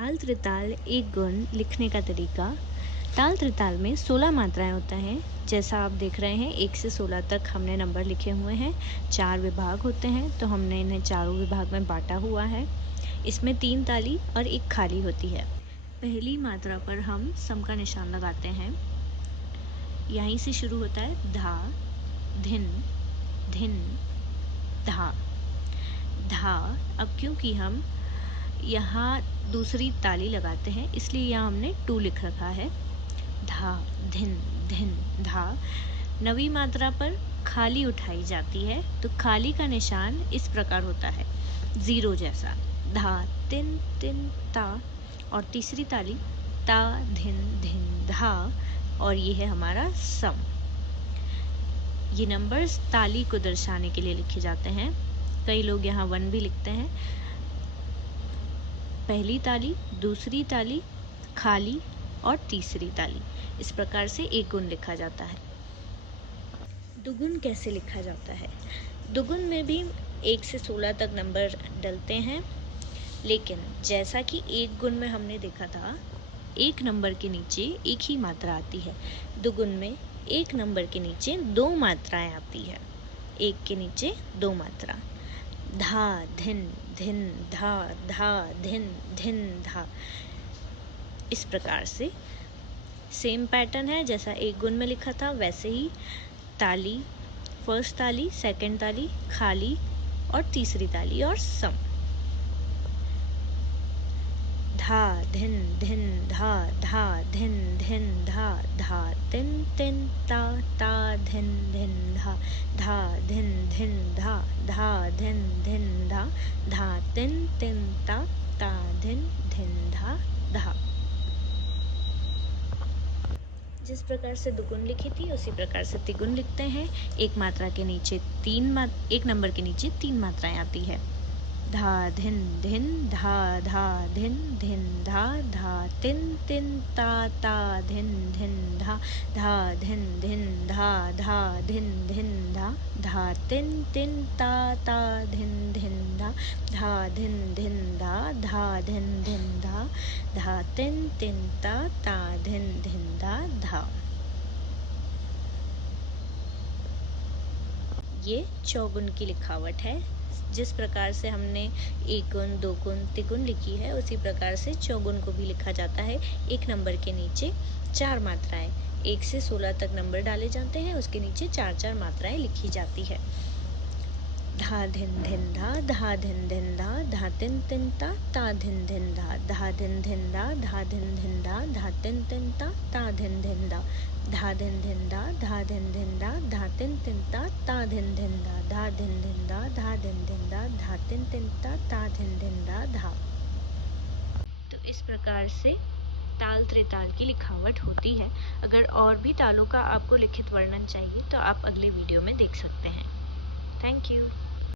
ताल त्रिताल एक गुण लिखने का तरीका। ताल त्रिताल में 16 मात्राएं होता हैं। जैसा आप देख रहे हैं 1 से 16 तक हमने नंबर लिखे हुए हैं। 4 विभाग होते हैं तो हमने इन्हें चारों विभाग में बांटा हुआ है। इसमें 3 ताली और 1 खाली होती है। पहली मात्रा पर हम सम का निशान लगाते हैं। यहीं से शुरू होता है धा, धिन, धिन, धा, धा। अब क्योंकि हम यहाँ दूसरी ताली लगाते हैं इसलिए यहाँ हमने 2 लिख रखा है। धा, धिन, धिन, धा। नवी मात्रा पर खाली उठाई जाती है तो खाली का निशान इस प्रकार होता है, 0 जैसा। धा, तिन, तिन, ता। और तीसरी ताली ता, धिन, धिन, धा। और ये है हमारा सम। ये नंबर्स ताली को दर्शाने के लिए लिखे जाते हैं। कई लोग यहाँ 1 भी लिखते हैं। पहली ताली, दूसरी ताली, खाली और तीसरी ताली, इस प्रकार से एक गुण लिखा जाता है। दुगुन कैसे लिखा जाता है? दुगुन में भी 1 से 16 तक नंबर डलते हैं, लेकिन जैसा कि एक गुण में हमने देखा था, एक नंबर के नीचे एक ही मात्रा आती है। दुगुन में एक नंबर के नीचे 2 मात्राएं आती है। एक के नीचे 2 मात्रा। धा, धिन, धिन, धा, धा, धिन, धिन, धा। इस प्रकार से सेम पैटर्न है जैसा एक गुण में लिखा था, वैसे ही ताली, फर्स्ट ताली, सेकंड ताली, खाली और तीसरी ताली और सम। धा, धिन, धिन, धा, धा, धिन, धिन, धा, धा, तिन, तिन, ता, ता, धिन, धिन, धा, धा, धिन, धिन, धा, धा, धिन, धिन, धा, धा, तिन, तिन, ता, ता, धिन, धिन, धा, धा। जिस प्रकार से दुगुन लिखी थी उसी प्रकार से तिगुन लिखते हैं। एक मात्रा के नीचे एक नंबर के नीचे 3 मात्राएं आती है। धा, धिन, धिन, धा, धा, धिन, धिन, धा, धा, तिन, तिन, ता, ता, धिन, धिन, धा, धा, धिन, धिन, धा, धा, धिन, धिन, धा, धा, तिन, तिन, ता, ता, धिन, धिन, धा, धा, धिन, धिन, धा, धा, धिन, धिन, धा, धा, तिन, तिन, ता, ता, धिन, धिन, धा, धा। ये चौगुन की लिखावट है। जिस प्रकार से हमने एक गुण, 2 गुण, तिगुन लिखी है उसी प्रकार से चौगुन को भी लिखा जाता है। एक नंबर के नीचे 4 मात्राएं, 1 से 16 तक नंबर डाले जाते हैं, उसके नीचे 4-4 मात्राएं लिखी जाती है। धा, धिन, धिन, धा, धा, धिन, धिन, धा, धा, तिन, तिन, ता, ता, धिन, धिन, धा, धा, धिन, धिन, धा, धा, धिन, धिन, धा, धा, तिन, तिन, ता, ता, धिन, धिन, धा, धा, धिन, धिन, धा, धा, धिन, धिन, धा, धा, तिन, तिन, ता, ता, धिन, धिन, धा, धा, धिन, धिन, धा, धा, धिन, धिन, धा, धा, तिन, तिन, ता, ता, धिन, धिन, धा, धा। तो इस प्रकार से ताल त्रिताल की लिखावट होती है। अगर और भी तालों का आपको लिखित वर्णन चाहिए तो आप अगले वीडियो में देख सकते हैं। Thank you.